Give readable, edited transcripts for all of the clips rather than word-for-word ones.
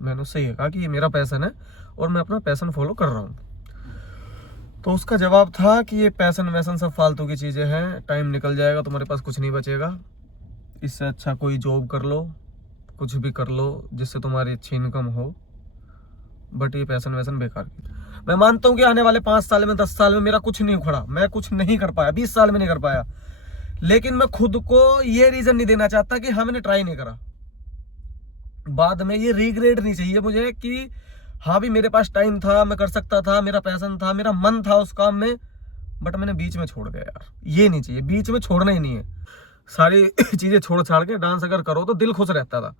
मैंने उससे ये कहा कि ये मेरा पैशन है और मैं अपना पैशन फॉलो कर रहा हूँ। तो उसका जवाब था कि ये पैशन वैसन सब फालतू की चीज़ें हैं, टाइम निकल जाएगा, तुम्हारे पास कुछ नहीं बचेगा, इससे अच्छा कोई जॉब कर लो, कुछ भी कर लो जिससे तुम्हारी अच्छी इनकम हो, बट ये पैशन वैसन बेकार की। मैं मानता हूँ कि आने वाले 5 साल में 10 साल में मेरा कुछ नहीं उखड़ा, मैं कुछ नहीं कर पाया, 20 साल में नहीं कर पाया, लेकिन मैं खुद को ये रीजन नहीं देना चाहता कि हाँ मैंने ट्राई नहीं करा। बाद में ये रिग्रेट नहीं चाहिए मुझे कि हाँ भी मेरे पास टाइम था, मैं कर सकता था, मेरा पैशन था, मेरा मन था उस काम में, बट मैंने बीच में छोड़ दिया यार। ये नहीं चाहिए, बीच में छोड़ना ही नहीं है। सारी चीजें छोड़ छाड़ के डांस अगर करो तो दिल खुश रहता था,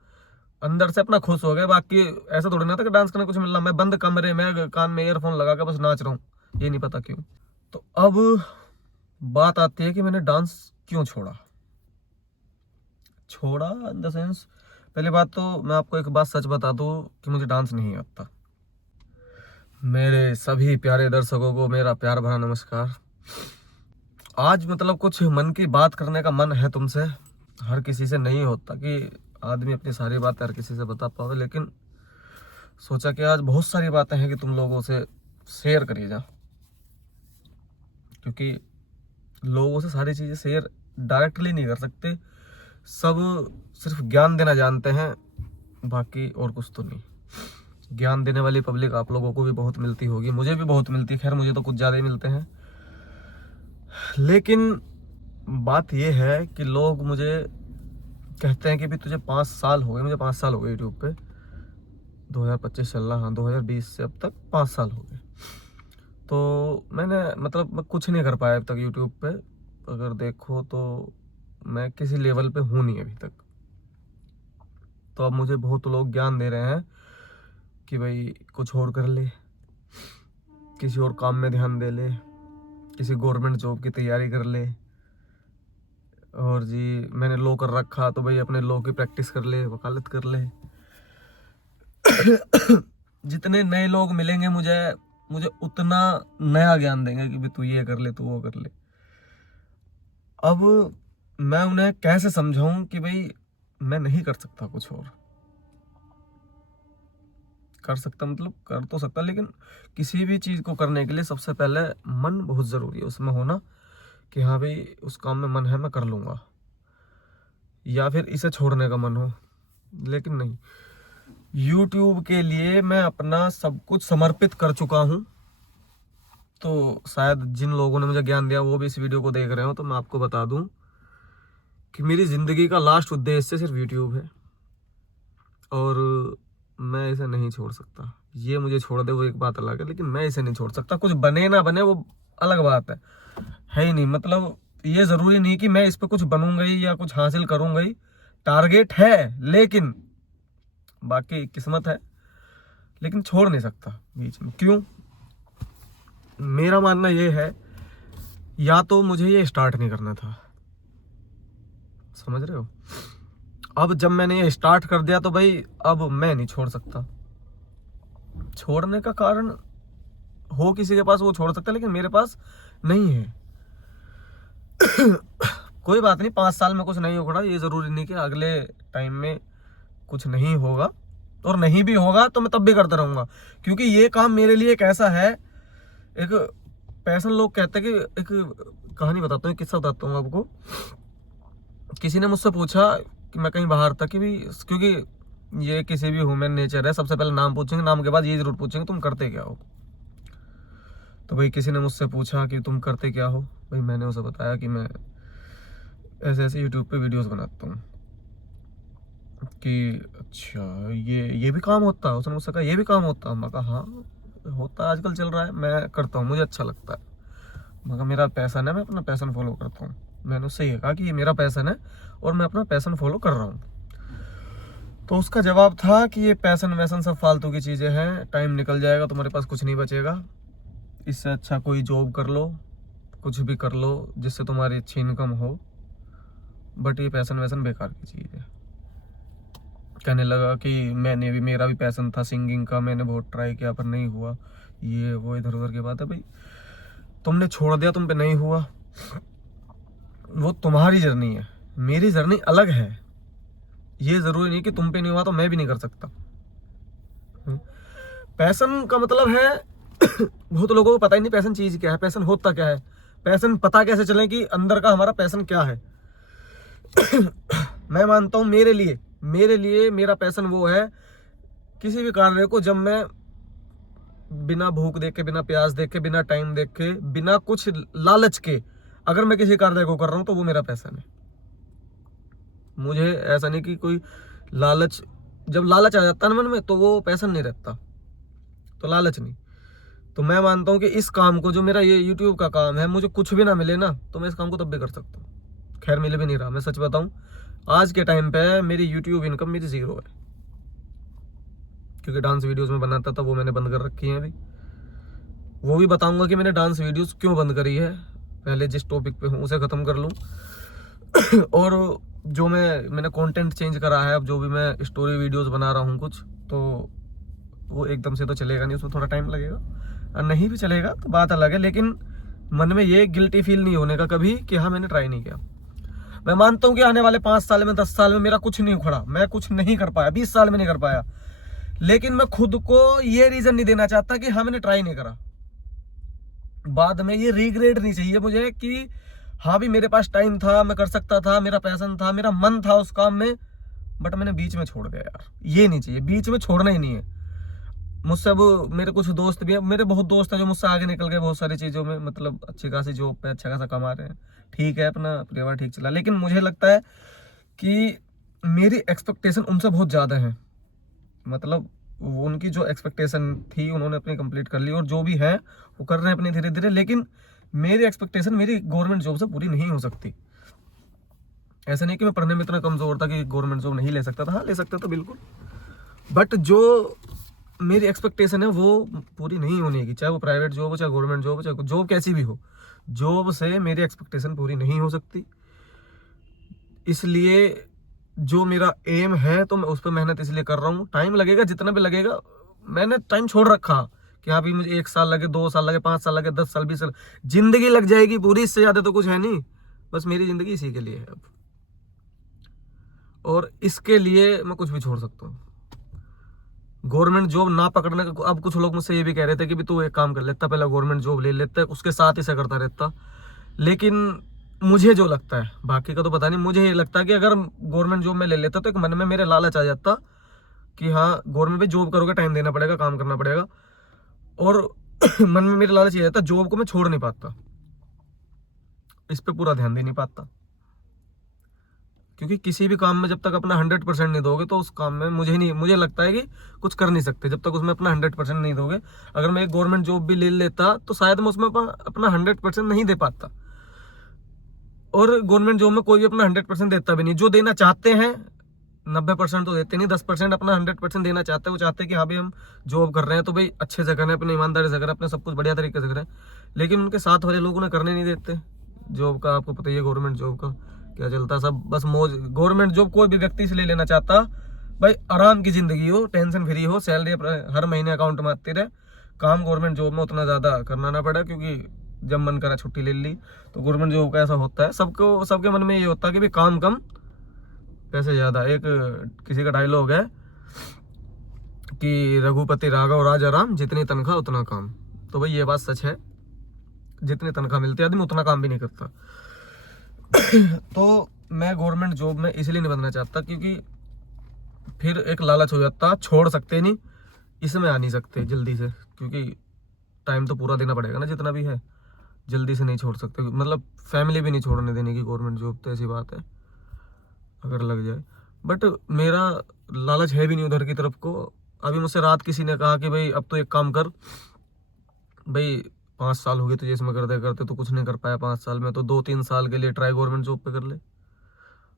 अंदर से अपना खुश हो गया। बाकी ऐसा थोड़ी ना था कि डांस करने कुछ मिल रहा, मैं बंद कमरे में कान में ईयरफोन लगा के बस नाच रहा हूँ, ये नहीं पता क्यों। तो अब बात आती है कि मैंने डांस क्यों छोड़ा। छोड़ा इन द सेंस, पहली बात तो मैं आपको एक बात सच बता दूं कि मुझे डांस नहीं आता। मेरे सभी प्यारे दर्शकों को मेरा प्यार भरा नमस्कार। आज मतलब कुछ मन की बात करने का मन है तुमसे। हर किसी से नहीं होता कि आदमी अपनी सारी बातें हर किसी से बता पावे, लेकिन सोचा कि आज बहुत सारी बातें हैं कि तुम लोगों से शेयर करी जा, क्योंकि लोगों से सारी चीज़ें शेयर डायरेक्टली नहीं कर सकते। सब सिर्फ ज्ञान देना जानते हैं, बाकी और कुछ तो नहीं। ज्ञान देने वाली पब्लिक आप लोगों को भी बहुत मिलती होगी, मुझे भी बहुत मिलती है, खैर मुझे तो कुछ ज़्यादा ही मिलते हैं। लेकिन बात यह है कि लोग मुझे कहते हैं कि भी तुझे 5 साल हो गए, मुझे 5 साल हो गए यूट्यूब पे, 2025 चल रहा, हाँ 2020 से अब तक 5 साल हो गए। तो मैंने मतलब मैं कुछ नहीं कर पाया अब तक यूट्यूब पे। अगर देखो तो मैं किसी लेवल पे हूँ नहीं अभी तक। तो अब मुझे बहुत लोग ज्ञान दे रहे हैं कि भाई कुछ और कर ले, किसी और काम में ध्यान दे ले, किसी गवर्नमेंट जॉब की तैयारी कर ले, और जी मैंने लॉ कर रखा तो भाई अपने लॉ की प्रैक्टिस कर ले, वकालत कर ले। जितने नए लोग मिलेंगे मुझे मुझे उतना नया ज्ञान देंगे कि भाई तू ये कर ले, तू वो कर ले। अब मैं उन्हें कैसे समझाऊं कि भाई मैं नहीं कर सकता कुछ और। कर सकता मतलब कर तो सकता, लेकिन किसी भी चीज़ को करने के लिए सबसे पहले मन बहुत ज़रूरी है उसमें होना, कि हाँ भाई उस काम में मन है, मैं कर लूँगा, या फिर इसे छोड़ने का मन हो। लेकिन नहीं, YouTube के लिए मैं अपना सब कुछ समर्पित कर चुका हूँ। तो शायद जिन लोगों ने मुझे ज्ञान दिया वो भी इस वीडियो को देख रहे हो, तो मैं आपको बता दूं कि मेरी ज़िंदगी का लास्ट उद्देश्य सिर्फ YouTube है, और मैं इसे नहीं छोड़ सकता। ये मुझे छोड़ दे वो एक बात अलग है, लेकिन मैं इसे नहीं छोड़ सकता। कुछ बने ना बने वो अलग बात है ही नहीं। मतलब ये ज़रूरी नहीं कि मैं इस पर कुछ बनूंगा ही या कुछ हासिल करूंगा ही, टारगेट है, लेकिन बाकी किस्मत है, लेकिन छोड़ नहीं सकता बीच में। क्यों? मेरा मानना ये है, या तो मुझे ये स्टार्ट नहीं करना था, समझ रहे हो। अब जब मैंने ये स्टार्ट कर दिया तो भाई अब मैं नहीं छोड़ सकता। छोड़ने का कारण हो किसी के पास वो छोड़ सकता है, लेकिन मेरे पास नहीं है। कोई बात नहीं, 5 साल में कुछ नहीं उखड़ा, ये जरूरी नहीं कि अगले टाइम में कुछ नहीं होगा, और नहीं भी होगा तो मैं तब भी करता रहूंगा, क्योंकि ये काम मेरे लिए एक ऐसा है, एक पैशन। लोग कहते हैं कि एक कहानी बताता हूँ, किस्सा बताता हूँ आपको। किसी ने मुझसे पूछा कि मैं कहीं बाहर था कि भी, क्योंकि ये किसी भी ह्यूमन नेचर है, सबसे पहले नाम पूछेंगे, नाम के बाद ये जरूर पूछेंगे तुम करते क्या हो। तो भाई किसी ने मुझसे पूछा कि तुम करते क्या हो, भाई मैंने उसे बताया कि मैं ऐसे ऐसे यूट्यूब पे वीडियोस बनाता हूँ। कि अच्छा ये भी काम होता है? उसने मुझसे कहा ये भी काम होता है? मैं कहा हाँ होता है, आजकल चल रहा है, मैं करता हूँ, मुझे अच्छा लगता है। मैं कहा मेरा पैशन है, मैं अपना पैशन फॉलो करता हूँ। मैंने उससे ये कहा कि ये मेरा पैशन है और मैं अपना पैशन फॉलो कर रहा हूँ। तो उसका जवाब था कि ये पैशन वैसन सब फालतू की चीज़ें हैं, टाइम निकल जाएगा, तुम्हारे पास कुछ नहीं बचेगा, इससे अच्छा कोई जॉब कर लो, कुछ भी कर लो जिससे तुम्हारी अच्छी इनकम हो, बट ये पैशन वैसन बेकार की चीज़ है। कहने लगा कि मेरा भी पैशन था सिंगिंग का, मैंने बहुत ट्राई किया पर नहीं हुआ, ये वो इधर उधर की बात है। भाई तुमने छोड़ दिया, तुम पे नहीं हुआ, वो तुम्हारी जर्नी है, मेरी जर्नी अलग है। ये जरूरी नहीं कि तुम पे नहीं हुआ तो मैं भी नहीं कर सकता। पैशन का मतलब है बहुत लोगों को पता ही नहीं पैशन चीज क्या है, पैशन होता क्या है, पैशन पता कैसे चले कि अंदर का हमारा पैशन क्या है। मैं मानता हूं मेरे लिए मेरा पैशन वो है, किसी भी कार्य को जब मैं बिना भूख देख के, बिना प्यास देख के, बिना टाइम देख के, बिना कुछ लालच के अगर मैं किसी कार्य को कर रहा हूं तो वो मेरा पैशन है। मुझे ऐसा नहीं कि कोई लालच, जब लालच आ जाता है ना मन में तो वो पैशन नहीं रहता, तो लालच नहीं। तो मैं मानता हूँ कि इस काम को, जो मेरा ये यूट्यूब का काम है, मुझे कुछ भी ना मिले ना तो मैं इस काम को तब भी कर सकता हूँ। खैर मिले भी नहीं रहा, मैं सच बताऊँ आज के टाइम पे मेरी यूट्यूब इनकम मेरी 0 है, क्योंकि डांस वीडियोस में बनाता था वो मैंने बंद कर रखी है अभी। वो भी बताऊंगा कि मैंने डांस वीडियोस क्यों बंद करी है, पहले जिस टॉपिक पे हूँ उसे ख़त्म कर लूँ। और जो मैंने कंटेंट चेंज करा है, अब जो भी मैं स्टोरी वीडियोस बना रहा हूँ कुछ, तो वो एकदम से तो चलेगा नहीं, उसमें थोड़ा टाइम लगेगा, और नहीं भी चलेगा तो बात अलग है। लेकिन मन में ये गिल्टी फील नहीं होने का कभी कि हाँ मैंने ट्राई नहीं किया। मैं मानता हूँ कि आने वाले 5 साल में, 10 साल में मेरा कुछ नहीं उखड़ा, मैं कुछ नहीं कर पाया, 20 साल में नहीं कर पाया, लेकिन मैं खुद को ये रीजन नहीं देना चाहता कि हाँ मैंने ट्राई नहीं करा। बाद में ये रिग्रेट नहीं चाहिए मुझे कि हाँ भी मेरे पास टाइम था, मैं कर सकता था, मेरा पैशन था, मेरा मन था उस काम में, बट मैंने बीच में छोड़ दिया यार। ये नहीं चाहिए, बीच में छोड़ना ही नहीं है। मुझसे अब मेरे कुछ दोस्त भी हैं, मेरे बहुत दोस्त हैं जो मुझसे आगे निकल गए बहुत सारी चीज़ों में, मतलब अच्छी खासी जॉब पे अच्छा खासा कमा रहे हैं, ठीक है, अपना परिवार ठीक चला। लेकिन मुझे लगता है कि मेरी एक्सपेक्टेशन उनसे बहुत ज़्यादा है, मतलब उनकी जो एक्सपेक्टेशन थी उन्होंने अपनी कंप्लीट कर ली, और जो भी है वो कर रहे हैं अपनी धीरे धीरे। लेकिन मेरी एक्सपेक्टेशन मेरी गवर्नमेंट जॉब से पूरी नहीं हो सकती। ऐसा नहीं कि मैं पढ़ने में इतना कमज़ोर था कि गवर्नमेंट जॉब नहीं ले सकता था, हाँ ले सकता था बिल्कुल, बट जो मेरी एक्सपेक्टेशन है वो पूरी नहीं होने की, चाहे वो प्राइवेट जॉब हो, चाहे गवर्नमेंट जॉब हो, चाहे जॉब कैसी भी हो, जॉब से मेरी एक्सपेक्टेशन पूरी नहीं हो सकती। इसलिए जो मेरा एम है तो मैं उस पर मेहनत इसलिए कर रहा हूँ, टाइम लगेगा जितना भी लगेगा। मैंने टाइम छोड़ रखा कि हाँ भी मुझे 1 साल लगे, 2 साल लगे, 5 साल लगे, 10 साल, 20 साल, जिंदगी लग जाएगी पूरी, इससे ज़्यादा तो कुछ है नहीं। बस मेरी ज़िंदगी इसी के लिए है अब, और इसके लिए मैं कुछ भी छोड़ सकता हूँ। गवर्नमेंट जॉब ना पकड़ने का, अब कुछ लोग मुझसे ये भी कह रहे थे कि भी तू एक काम कर लेता, पहले गवर्नमेंट जॉब ले लेता, उसके साथ इसे करता रहता। लेकिन मुझे जो लगता है, बाकी का तो पता नहीं, मुझे ये लगता है कि अगर गवर्नमेंट जॉब में ले लेता तो एक मन में मेरे लालच आ जाता कि हाँ गवर्नमेंट पे जॉब करोगे, टाइम देना पड़ेगा, काम करना पड़ेगा, और मन में मेरे लालच ये रहता जॉब को मैं छोड़ नहीं पाता, इस पे पूरा ध्यान दे नहीं पाता। क्योंकि किसी भी काम में जब तक अपना 100% नहीं दोगे तो उस काम में मुझे लगता है कि कुछ कर नहीं सकते, जब तक उसमें अपना 100% नहीं दोगे। अगर मैं एक गवर्नमेंट जॉब भी ले लेता तो शायद मैं उसमें अपना 100% नहीं दे पाता, और गवर्नमेंट जॉब में कोई भी अपना 100% देता भी नहीं। जो देना चाहते हैं 90% तो देते नहीं, 10% अपना 100% देना चाहते हैं। वो चाहते हैं कि हाँ भाई हम जॉब कर रहे हैं तो भाई अच्छे से करें, अपने ईमानदारी से करें, अपने सब कुछ बढ़िया तरीके से करें। लेकिन उनके साथ वाले लोग उन्हें करने नहीं देते। जॉब का आपको पता ही है, गवर्नमेंट जॉब का क्या चलता है, सब बस मौज। गवर्नमेंट जॉब कोई भी व्यक्ति इसलिए लेना चाहता भाई आराम की जिंदगी हो, टेंशन फ्री हो, सैलरी हर महीने अकाउंट में आती रहे, काम गवर्नमेंट जॉब में उतना ज़्यादा करना ना पड़ा, क्योंकि जब मन करा छुट्टी ले ली। तो गवर्नमेंट जॉब का ऐसा होता है, सबके मन में ये होता है कि भाई काम कम पैसे ज़्यादा। एक किसी का डायलॉग है कि रघुपति राघव राजा राम, जितनी तनख्वाह उतना काम। तो भाई ये बात सच है, जितनी तनख्वाह मिलती है आदमी उतना काम भी नहीं करता। तो मैं गवर्नमेंट जॉब में इसलिए नहीं बनना चाहता क्योंकि फिर एक लालच हो जाता, छोड़ सकते नहीं, इसमें आ नहीं सकते जल्दी से, क्योंकि टाइम तो पूरा देना पड़ेगा ना जितना भी है, जल्दी से नहीं छोड़ सकते। मतलब फैमिली भी नहीं छोड़ने देने की गवर्नमेंट जॉब, तो ऐसी बात है अगर लग जाए। बट मेरा लालच है भी नहीं उधर की तरफ को। अभी मुझसे रात किसी ने कहा कि भाई अब तो एक काम कर, भाई 5 साल हो गए तुझे इसमें करते करते, तो कुछ नहीं कर पाया 5 साल में, तो 2-3 साल के लिए ट्राई गवर्नमेंट जॉब पे कर ले।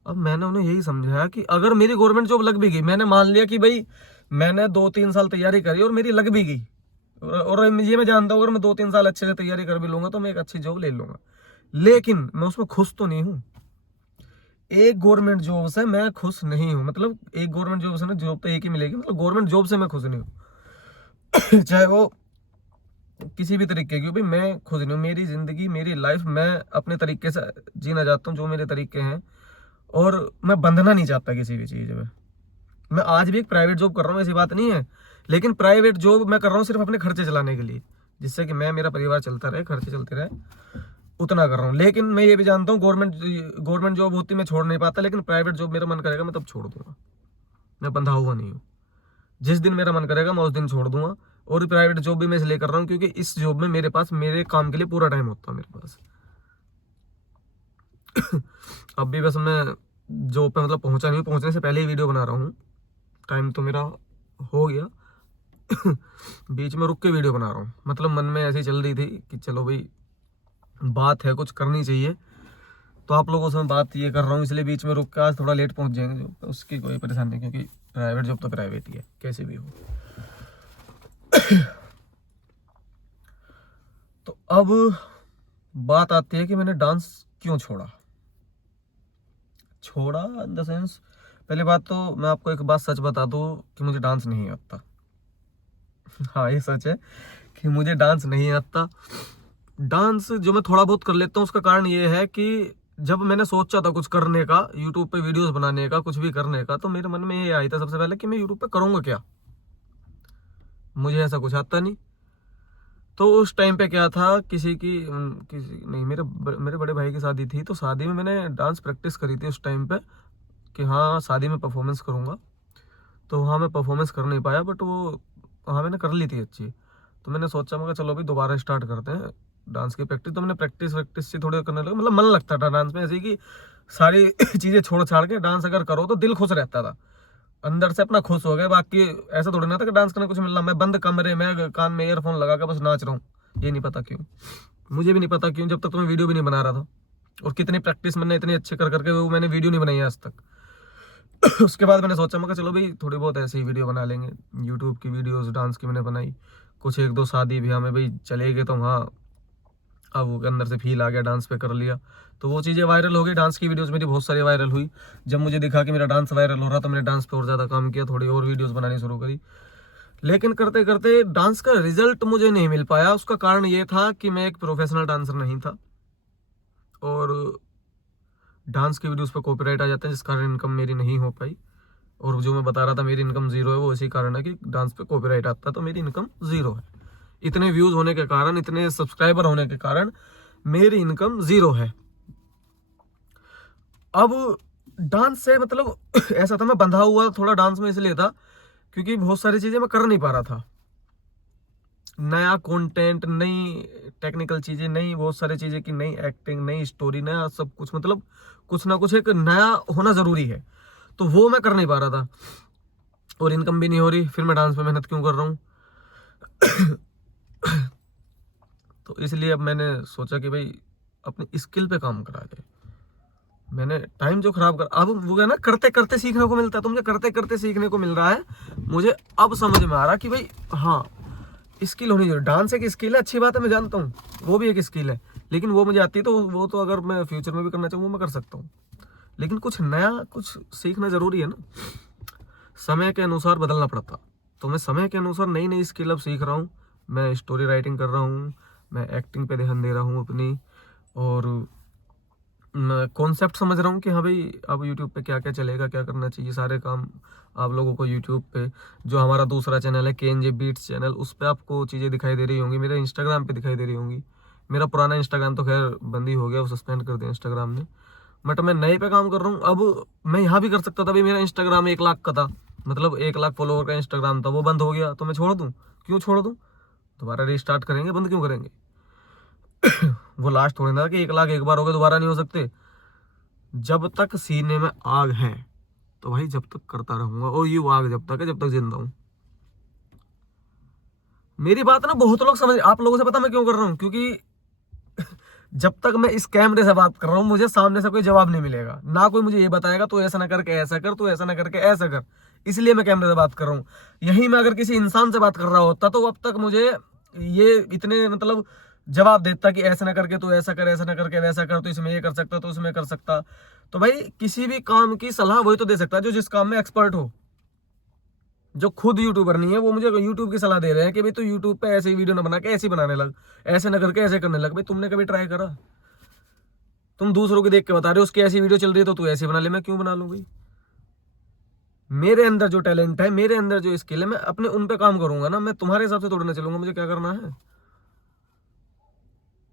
अब मैंने उन्हें यही समझाया कि अगर मेरी गवर्नमेंट जॉब लग भी गई, मैंने मान लिया कि भाई मैंने 2-3 साल तैयारी करी और मेरी लग भी गई, और ये मैं जानता हूँ अगर मैं 2-3 साल अच्छे से तैयारी कर भी लूंगा तो मैं एक अच्छी जॉब ले लूंगा, लेकिन मैं उसमें खुश तो नहीं हूँ। एक गवर्नमेंट जॉब से मैं खुश नहीं हूँ, मतलब एक गवर्नमेंट जॉब से ना, जॉब तो एक ही मिलेगी, मतलब गवर्नमेंट जॉब से मैं खुश नहीं हूँ। चाहे वो किसी भी तरीके की, भाई मैं खुश नहीं हूँ। मेरी जिंदगी, मेरी लाइफ मैं अपने तरीके से जीना चाहता हूँ, जो मेरे तरीके हैं, और मैं बंधना नहीं चाहता किसी भी चीज़ में। मैं आज भी एक प्राइवेट जॉब कर रहा हूँ, ऐसी बात नहीं है, लेकिन प्राइवेट जॉब मैं कर रहा हूँ सिर्फ अपने खर्चे चलाने के लिए, जिससे कि मेरा परिवार चलता रहे, खर्चे चलते रहे, उतना कर रहा हूँ। लेकिन मैं ये भी जानता हूँ गवर्नमेंट जॉब होती मैं छोड़ नहीं पाता, लेकिन प्राइवेट जॉब मेरा मन करेगा मैं तब छोड़ दूंगा, मैं बंधा हुआ नहीं हूँ। जिस दिन मेरा मन करेगा मैं उस दिन छोड़ दूंगा। और प्राइवेट जॉब भी मैं इसलिए कर रहा हूँ क्योंकि इस जॉब में मेरे पास मेरे काम के लिए पूरा टाइम होता है मेरे पास। अब भी बस मैं जॉब पे मतलब पहुंचा नहीं, पहुंचने से पहले ही वीडियो बना रहा हूँ, टाइम तो मेरा हो गया। बीच में रुक के वीडियो बना रहा हूँ, मतलब मन में ऐसी चल रही थी कि चलो भाई बात है कुछ करनी चाहिए, तो आप लोगों से मैं बात ये कर रहा हूँ, इसलिए बीच में रुक के आज थोड़ा लेट पहुंच जाएंगे जॉब पे, उसकी कोई परेशानी नहीं, क्योंकि प्राइवेट जॉब तो प्राइवेट ही है कैसे भी हो। तो अब बात आती है कि मैंने डांस क्यों छोड़ा इन द सेंस, पहली बात तो मैं आपको एक बात सच बता दूं कि मुझे डांस नहीं आता। हाँ ये सच है कि मुझे डांस नहीं आता। डांस जो मैं थोड़ा बहुत कर लेता हूँ उसका कारण ये है कि जब मैंने सोचा था कुछ करने का, यूट्यूब पे वीडियोस बनाने का, कुछ भी करने का, तो मेरे मन में ये आई था सबसे पहले कि मैं यूट्यूब पे करूँगा क्या, मुझे ऐसा कुछ आता नहीं। तो उस टाइम पे क्या था, किसी नहीं, मेरे बड़े भाई की शादी थी, तो शादी में मैंने डांस प्रैक्टिस करी थी उस टाइम पे कि हाँ शादी में परफॉर्मेंस करूँगा। तो हाँ मैं परफॉर्मेंस कर नहीं पाया, बट वो हाँ मैंने कर ली थी अच्छी। तो मैंने सोचा मैं चलो भाई दोबारा स्टार्ट करते हैं डांस की प्रैक्टिस। तो मैंने प्रैक्टिस से थोड़ी करने लगा, मतलब मन लगता था डांस में, ऐसे कि सारी चीज़ें छोड़ छाड़ के डांस अगर करो तो दिल खुश रहता था, अंदर से अपना खुश हो गया। बाकी ऐसा थोड़ी ना था कि डांस करने कुछ मिल रहा, मैं बंद कमरे में कान में ईयरफोन लगा के बस नाच रहा हूँ, ये नहीं पता क्यों, मुझे भी नहीं पता क्यों, जब तक तो मैं वीडियो भी नहीं बना रहा था। और कितनी प्रैक्टिस मैंने इतनी अच्छे कर करके वो मैंने वीडियो नहीं बनाई आज तक। उसके बाद मैंने सोचा मैं चलो भाई थोड़ी बहुत ऐसी वीडियो बना लेंगे, यूट्यूब की वीडियोस डांस की मैंने बनाई, कुछ एक दो शादी ब्याह में भाई चले गए, तो वहाँ अब वो अंदर से फील आ गया, डांस पे कर लिया, तो वो चीज़ें वायरल हो गई। डांस की वीडियोस मेरी बहुत सारी वायरल हुई। जब मुझे दिखा कि मेरा डांस वायरल हो रहा तो मैंने डांस पे और ज़्यादा काम किया, थोड़ी और वीडियोस बनानी शुरू करी। लेकिन करते करते डांस का रिजल्ट मुझे नहीं मिल पाया। उसका कारण ये था कि मैं एक प्रोफेशनल डांसर नहीं था, और डांस की वीडियोस पे कॉपीराइट आ जाता है, जिस कारण इनकम मेरी नहीं हो पाई। और जो मैं बता रहा था मेरी इनकम जीरो है, वो इसी कारण है कि डांस पे कॉपीराइट आता है, तो मेरी इनकम जीरो है। इतने व्यूज होने के कारण, इतने सब्सक्राइबर होने के कारण मेरी इनकम जीरो है। अब डांस से मतलब ऐसा था मैं बंधा हुआ थोड़ा डांस में इसलिए था क्योंकि बहुत सारी चीजें मैं कर नहीं पा रहा था, नया कंटेंट, नई टेक्निकल चीजें, नई बहुत सारी चीजें की, नई एक्टिंग, नई स्टोरी, नया सब कुछ, मतलब कुछ ना कुछ एक नया होना जरूरी है, तो वो मैं कर नहीं पा रहा था और इनकम भी नहीं हो रही। फिर मैं डांस पे मेहनत क्यों कर रहा हूँ। तो इसलिए अब मैंने सोचा कि भाई अपनी स्किल पे काम करा जाए। मैंने टाइम जो खराब कर, अब वो है ना करते करते सीखने को मिलता है, तो मुझे करते करते सीखने को मिल रहा है। मुझे अब समझ में आ रहा कि भाई हाँ स्किल होनी चाहिए। डांस एक स्किल है, अच्छी बात है, मैं जानता हूँ वो भी एक स्किल है, लेकिन वो मुझे आती है, तो वो तो अगर मैं फ्यूचर में भी करना चाहूँ वो मैं कर सकता हूँ। लेकिन कुछ नया कुछ सीखना जरूरी है ना, समय के अनुसार बदलना पड़ता। तो मैं समय के अनुसार नई नई स्किल अब सीख रहा हूँ। मैं स्टोरी राइटिंग कर रहा हूँ, मैं एक्टिंग पे ध्यान दे रहा हूँ अपनी, और मैं कॉन्सेप्ट समझ रहा हूँ कि हाँ भाई अब यूट्यूब पे क्या क्या चलेगा, क्या करना चाहिए। सारे काम आप लोगों को यूट्यूब पे, जो हमारा दूसरा चैनल है KNJ बीट्स चैनल, उस पर आपको चीज़ें दिखाई दे रही होंगी, मेरे इंस्टाग्राम पे दिखाई दे रही होंगी। मेरा पुराना इंस्टाग्राम तो खैर बंद ही हो गया, वो सस्पेंड कर दिया इंस्टाग्राम ने, बट मैं नए पे काम कर रहा हूँ। अब मैं यहाँ भी कर सकता था भाई, मेरा इंस्टाग्राम 1 लाख का था, मतलब 1 लाख फॉलोवर का इंस्टाग्राम था, वो बंद हो गया, तो मैं छोड़ दूँ? क्यों छोड़ दूँ? दोबारा रीस्टार्ट करेंगे, बंद क्यों करेंगे? वो लास्ट थोड़ी ना कि 1 लाख एक बार हो गए दोबारा नहीं हो सकते। जब तक सीने में आग है तो भाई जब तक करता रहूंगा, और ये आग जब तक है जब तक जिंदा हूं। मेरी बात ना बहुत लोग समझ, आप लोगों से पता मैं क्यों कर रहा हूं, क्योंकि जब तक मैं इस कैमरे से बात कर रहा हूं मुझे सामने से कोई जवाब नहीं मिलेगा, ना कोई मुझे ये बताएगा तू ऐसा ना करके ऐसा कर, तू ऐसा ना करके ऐसा कर। इसलिए मैं कैमरे से बात कर रहा हूँ। यही मैं अगर किसी इंसान से बात कर रहा होता तो अब तक मुझे ये इतने मतलब जवाब देता कि ऐसा ना करके तू ऐसा कर, ऐसा ना करके वैसा कर, तो इसमें ये कर सकता, तो उसमें कर सकता। तो भाई किसी भी काम की सलाह वही तो दे सकता है जो जिस काम में एक्सपर्ट हो। जो खुद यूट्यूबर नहीं है वो मुझे यूट्यूब की सलाह दे रहे हैं कि भाई तू यूट्यूब पे ऐसे ही वीडियो ना बना के ऐसे ही बनाने लग, ऐसे ना करके ऐसे करने लग। भाई तुमने कभी ट्राई करा? तुम दूसरों को देख के बता रहे हो उसकी ऐसी वीडियो चल रही है तो तू ऐसे बना ले, मैं क्यों बना लूं भाई? मेरे अंदर जो टैलेंट है, मेरे अंदर जो स्किल है, मैं अपने उन पे काम करूंगा ना। मैं तुम्हारे हिसाब से थोड़ी ना चलूंगा, मुझे क्या करना है।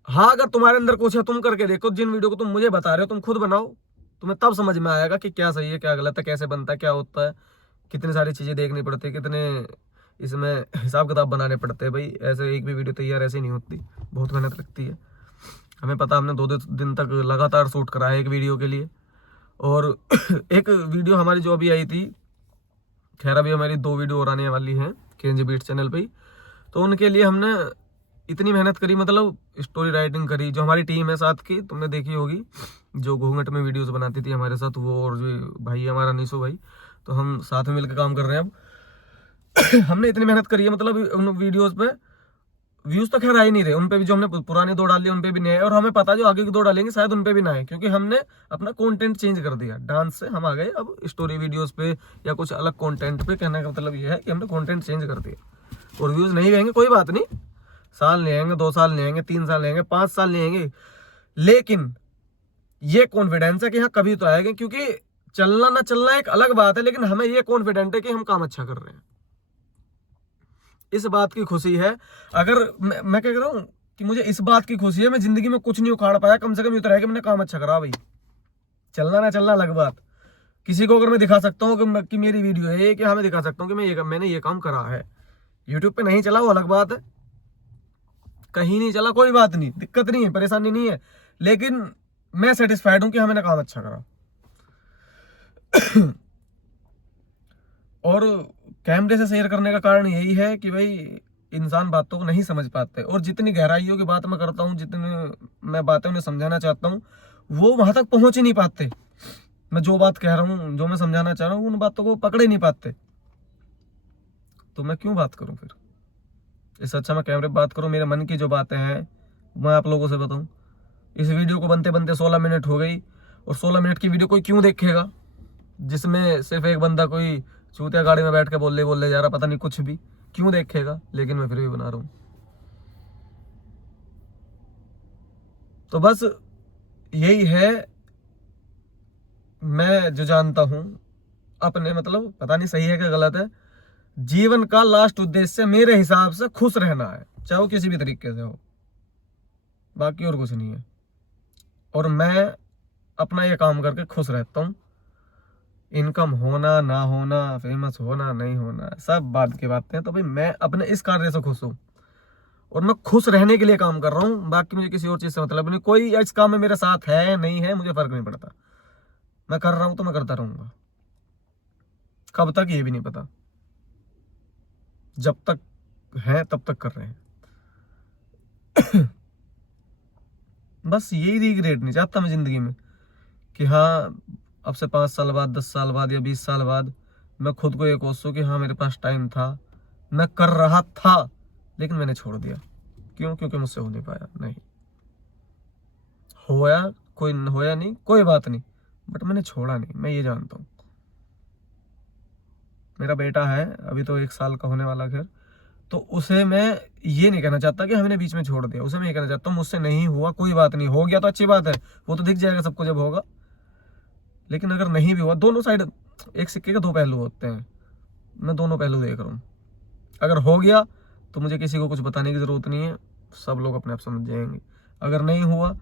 हाँ, अगर तुम्हारे अंदर कुछ है तुम करके देखो, जिन वीडियो को तुम मुझे बता रहे हो तुम खुद बनाओ, तुम्हें तब समझ में आएगा कि क्या सही है क्या गलत है, कैसे बनता है, क्या होता है, कितनी सारी चीजें देखनी पड़ती है, कितने इसमें हिसाब किताब बनाने पड़ते हैं। भाई ऐसे एक भी वीडियो तैयार ऐसे नहीं होती, बहुत मेहनत लगती है। हमें पता, हमने 2 दिन तक लगातार शूट करा है एक वीडियो के लिए। और एक वीडियो हमारी जो अभी आई थी, खैर अभी हमारी 2 वीडियो और आने वाली हैं केएनजे बीट चैनल पे ही, तो उनके लिए हमने इतनी मेहनत करी, मतलब स्टोरी राइटिंग करी। जो हमारी टीम है साथ की, तुमने देखी होगी, जो घूंघट में वीडियोस बनाती थी हमारे साथ, वो और जो भाई है हमारा निशो भाई, तो हम साथ में मिलकर काम कर रहे हैं अब। हमने इतनी मेहनत करी है, मतलब उन वीडियोस पे व्यूज तो खैर आ ही नहीं रहे, उन पे भी जो हमने पुराने 2 डाल लिए उन पे भी नहीं आए, और हमें पता जो आगे की 2 डालेंगे शायद उन पे भी ना आए, क्योंकि हमने अपना कंटेंट चेंज कर दिया। डांस से हम आ गए अब स्टोरी वीडियोस पे या कुछ अलग कंटेंट पे। कहने का मतलब ये है कि हमने कंटेंट चेंज कर दिया। और व्यूज नहीं आएंगे कोई बात नहीं, साल नहीं आएंगे, 2 साल नहीं आएंगे, 3 साल नहीं आएंगे, 5 साल नहीं आएंगे, लेकिन ये कॉन्फिडेंस है कि हाँ कभी तो आएंगे। क्योंकि चलना ना चलना एक अलग बात है, लेकिन हमें ये कॉन्फिडेंट है कि हम काम अच्छा कर रहे हैं, इस बात की खुशी है। अगर मैं क्या कह रहा हूँ कि मुझे इस बात की खुशी है, मैं जिंदगी में कुछ नहीं उखाड़ पाया, कम से कम ये तो रहा कि मैंने काम अच्छा करा। भाई चलना ना चलना अलग बात, किसी को अगर मैं दिखा सकता हूँ कि मेरी वीडियो है, कि हाँ मैं दिखा सकता हूँ कि मैंने ये काम करा है। यूट्यूब पे नहीं चला वो अलग बात है, कहीं नहीं चला कोई बात नहीं, दिक्कत नहीं है, परेशानी नहीं है, लेकिन मैं सेटिस्फाइड हूँ कि हाँ मैंने काम अच्छा करा। और कैमरे से शेयर करने का कारण यही है कि भाई इंसान बातों को नहीं समझ पाते, और जितनी गहराइयों की बात मैं करता हूँ, जितनी मैं बातें उन्हें समझाना चाहता हूँ, वो वहां तक पहुंच ही नहीं पाते। मैं जो बात कह रहा हूँ, जो मैं समझाना चाह रहा हूँ, उन बातों को पकड़ ही नहीं पाते। तो मैं क्यों बात करूं फिर, इससे अच्छा मैं कैमरे पे बात करूं, मेरे मन की जो बातें हैं मैं आप लोगों से बताऊं। इस वीडियो को बनते बनते 16 मिनट हो गई, और 16 मिनट की वीडियो कोई क्यों देखेगा, जिसमें सिर्फ एक बंदा कोई चूतिया गाड़ी में बैठ के बोल ले जा रहा, पता नहीं कुछ भी, क्यों देखेगा। लेकिन मैं फिर भी बना रहा हूं। तो बस यही है, मैं जो जानता हूं अपने, मतलब पता नहीं सही है क्या गलत है, जीवन का लास्ट उद्देश्य मेरे हिसाब से खुश रहना है, चाहे वो किसी भी तरीके से हो, बाकी और कुछ नहीं है। और मैं अपना ये काम करके खुश रहता हूँ। इनकम होना ना होना, फेमस होना नहीं होना, सब बाद की बातें हैं। तो भाई मैं अपने इस कार्य से खुश हूँ, और मैं खुश रहने के लिए काम कर रहा हूँ। बाकी मुझे किसी और चीज से मतलब नहीं, कोई इस काम में मेरे साथ है नहीं है मुझे फर्क नहीं पड़ता। मैं कर रहा हूँ तो मैं करता रहूंगा, कब तक ये भी नहीं पता, जब तक है तब तक कर रहे हैं। बस यही रिग्रेट नहीं चाहता मैं जिंदगी में, कि हाँ अब से 5 साल बाद, 10 साल बाद या 20 साल बाद मैं खुद को ये कोसूं कि हाँ मेरे पास टाइम था, मैं कर रहा था, लेकिन मैंने छोड़ दिया। क्यों? क्योंकि मुझसे हो नहीं पाया। नहीं होया, कोई होया नहीं, कोई बात नहीं, बट मैंने छोड़ा नहीं, मैं ये जानता हूँ। मेरा बेटा है अभी तो 1 साल का होने वाला, खैर, तो उसे मैं ये नहीं कहना चाहता कि हमने बीच में छोड़ दिया। उसे मैं ये कहना चाहता हूँ मुझसे नहीं हुआ कोई बात नहीं, हो गया तो अच्छी बात है, वो तो दिख जाएगा सबको जब होगा। लेकिन अगर नहीं भी हुआ, दोनों साइड एक सिक्के के 2 पहलू होते हैं, मैं दोनों पहलू देख रहा हूँ। अगर हो गया तो मुझे किसी को कुछ बताने की ज़रूरत नहीं है, सब लोग अपने आप समझ जाएंगे। अगर नहीं हुआ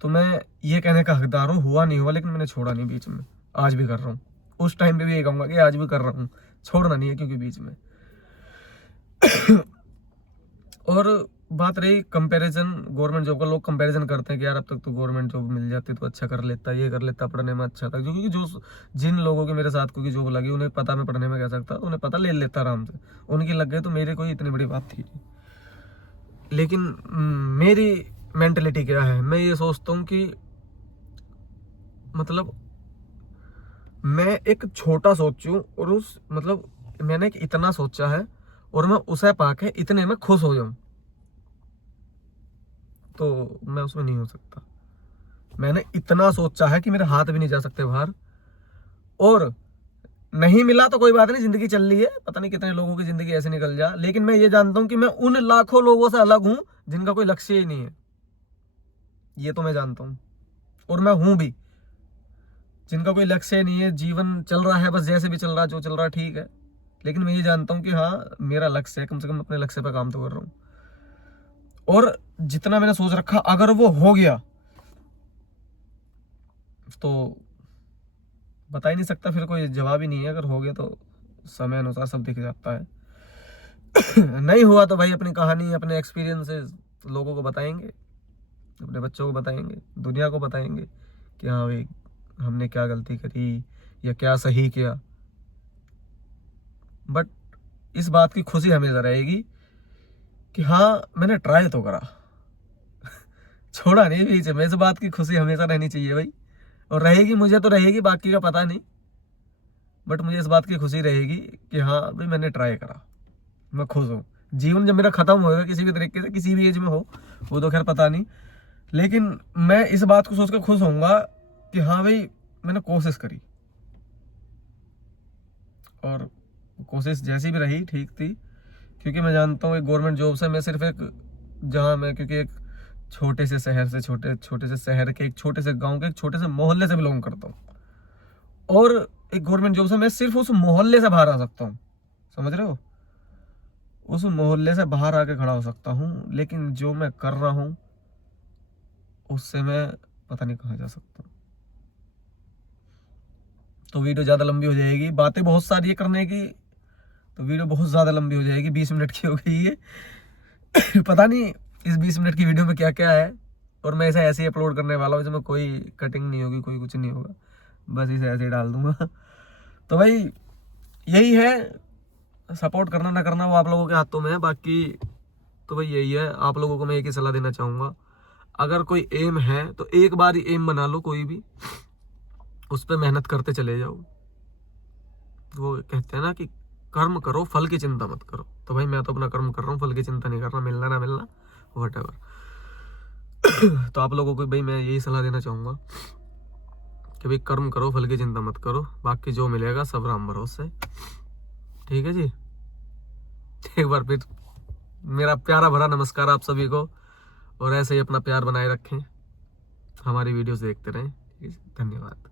तो मैं ये कहने का हकदार हूँ हुआ नहीं हुआ, लेकिन मैंने छोड़ा नहीं बीच में, आज भी कर रहा हूँ। उस टाइम पे भी ये कहूँगा कि आज भी कर रहा हूँ, छोड़ना नहीं है, क्योंकि बीच में और बात रही कंपैरिजन, गवर्नमेंट जॉब का, लोग कंपैरिजन करते हैं कि यार अब तक तो गवर्नमेंट जॉब मिल जाती तो अच्छा कर लेता, ये कर लेता, पढ़ने में अच्छा था। क्योंकि जो जिन लोगों की मेरे साथ को की जॉब लगी, उन्हें पता मैं पढ़ने में क्या सकता, उन्हें पता, ले लेता आराम से, उनकी लग गई तो मेरे कोई इतनी बड़ी बात थी। लेकिन मेरी मेंटलिटी क्या है, मैं ये सोचता हूँ कि मतलब मैं एक छोटा सोचूं, और उस मतलब मैंने एक इतना सोचा है, और मैं उसे पाके इतने में खुश हो जाऊं, तो मैं उसमें नहीं हो सकता। मैंने इतना सोचा है कि मेरे हाथ भी नहीं जा सकते बाहर, और नहीं मिला तो कोई बात नहीं, जिंदगी चल रही है, पता नहीं कितने लोगों की जिंदगी ऐसे निकल जा। लेकिन मैं ये जानता हूं कि मैं उन लाखों लोगों से अलग हूं जिनका कोई लक्ष्य ही नहीं है, ये तो मैं जानता हूं, और मैं हूं भी। जिनका कोई लक्ष्य नहीं है, जीवन चल रहा है बस जैसे भी चल रहा है, जो चल रहा है ठीक है, लेकिन मैं ये जानता हूँ कि हाँ मेरा लक्ष्य है, कम से कम अपने लक्ष्य पर काम तो कर रहा हूँ। और जितना मैंने सोच रखा अगर वो हो गया तो बता ही नहीं सकता, फिर कोई जवाब ही नहीं है। अगर हो गया तो समय अनुसार सब दिख जाता है। नहीं हुआ तो भाई अपनी कहानी, अपने एक्सपीरियंसेस लोगों को बताएंगे, अपने बच्चों को बताएंगे, दुनिया को बताएंगे कि हाँ भाई हमने क्या गलती करी या क्या सही किया। बट इस बात की खुशी हमेशा रहेगी कि हाँ मैंने ट्राई तो करा, छोड़ा नहीं बीच में। इस बात की खुशी हमेशा रहनी चाहिए भाई, और रहेगी, मुझे तो रहेगी, बाकी का पता नहीं, बट मुझे इस बात की खुशी रहेगी कि हाँ भाई मैंने ट्राई करा, मैं खुश हूँ। जीवन जब मेरा खत्म होगा किसी भी तरीके से, किसी भी एज में हो, वो तो खैर पता नहीं, लेकिन मैं इस बात को सोच कर खुश होऊंगा कि हाँ भाई मैंने कोशिश करी, और कोशिश जैसी भी रही ठीक थी। क्योंकि मैं जानता हूँ एक गवर्नमेंट जॉब से मैं सिर्फ एक, जहाँ मैं क्योंकि एक छोटे से शहर से, छोटे से शहर के एक छोटे से गांव के एक छोटे से मोहल्ले से बिलोंग करता हूँ, और एक गवर्नमेंट जॉब से मैं सिर्फ उस मोहल्ले से बाहर आ सकता हूँ, समझ रहे हो, उस मोहल्ले से बाहर आके खड़ा हो सकता हूँ, लेकिन जो मैं कर रहा हूँ उससे मैं पता नहीं कहाँ जा सकता। तो वीडियो ज़्यादा लंबी हो जाएगी, बातें बहुत सारी है करने की, तो वीडियो बहुत ज़्यादा लंबी हो जाएगी, 20 मिनट की हो गई है। पता नहीं इस 20 मिनट की वीडियो में क्या क्या है, और मैं इसे ऐसे ही अपलोड करने वाला हूँ, इसमें कोई कटिंग नहीं होगी, कोई कुछ नहीं होगा, बस इसे ऐसे ही डाल दूंगा। तो भाई यही है, सपोर्ट करना ना करना वो आप लोगों के हाथों में है। बाकी तो भाई यही है, आप लोगों को मैं एक ही सलाह देना चाहूँगा, अगर कोई एम है तो एक बार ही एम बना लो, कोई भी उस पर मेहनत करते चले जाओ। वो कहते हैं ना कि कर्म करो फल की चिंता मत करो, तो भाई मैं तो अपना कर्म कर रहा हूँ, फल की चिंता नहीं कर रहा, मिलना ना मिलना व्हाटएवर। तो आप लोगों को भाई मैं यही सलाह देना चाहूँगा कि भाई कर्म करो, फल की चिंता मत करो, बाकी जो मिलेगा सब राम भरोसे। ठीक है जी, एक बार फिर मेरा प्यारा भरा नमस्कार आप सभी को, और ऐसे ही अपना प्यार बनाए रखें, हमारी वीडियोस देखते रहें। धन्यवाद।